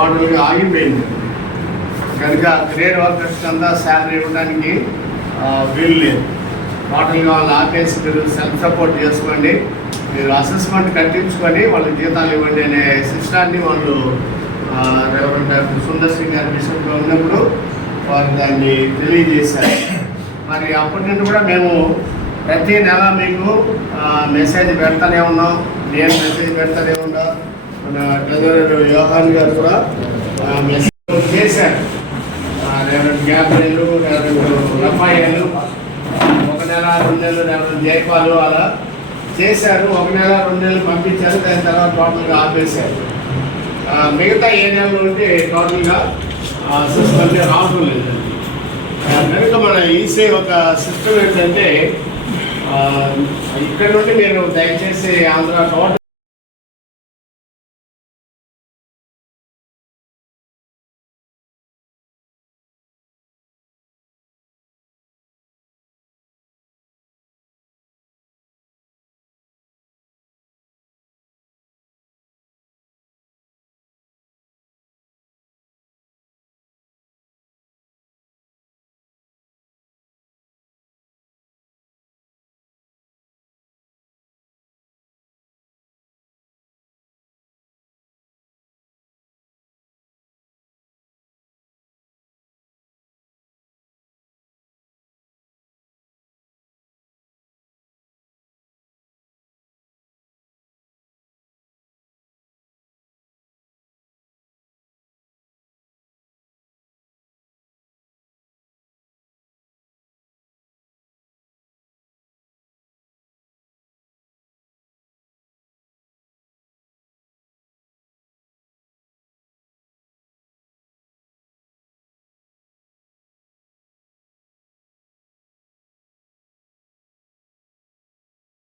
టోటల్గా ఆగిపోయింది. కనుక గ్రేడ్ వర్కర్స్ అంతా శాలరీ ఇవ్వడానికి వీలు లేదు. టోటల్గా వాళ్ళు ఆపేసి మీరు సెల్ఫ్ సపోర్ట్ చేసుకోండి. మీరు అసెస్మెంట్ కట్టించుకొని వాళ్ళకి జీతాలు ఇవ్వండి అనే సిస్టాన్ని వాళ్ళు సుందర్ సింగ్ గారి బిషప్గా ఉన్నప్పుడు వారు దాన్ని తెలియజేశారు. మరి అప్పటి నుండి కూడా మేము ప్రతి నెల మీకు మెసేజ్ పెడతానే ఉన్నాం నేను మెసేజ్ పెడతానే ఉన్నాం. మన ట్రెజరర్ యోహాన్ గారు కూడా మెసేజ్ చేశారు. నేను రెవరెండ్ గ్యాబ్రియలు రెవరెండ్ రఫాయలు ఒక నెల రెండు నెలలు రెవరెండ్ జైపాలు అలా చేశారు. ఒక నెల రెండు నెలలు పంపించారు. దాని తర్వాత టోటల్గా ఆపేశారు. మిగతా ఏ నెలలు ఉంటే టోటల్గా సిస్టమ్ రావడం లేదండి కనుక మన ఈసీ ఒక సిస్టమ్ ఏంటంటే ఇక్కడ నుండి మీరు దయచేసి ఆంధ్ర టోటల్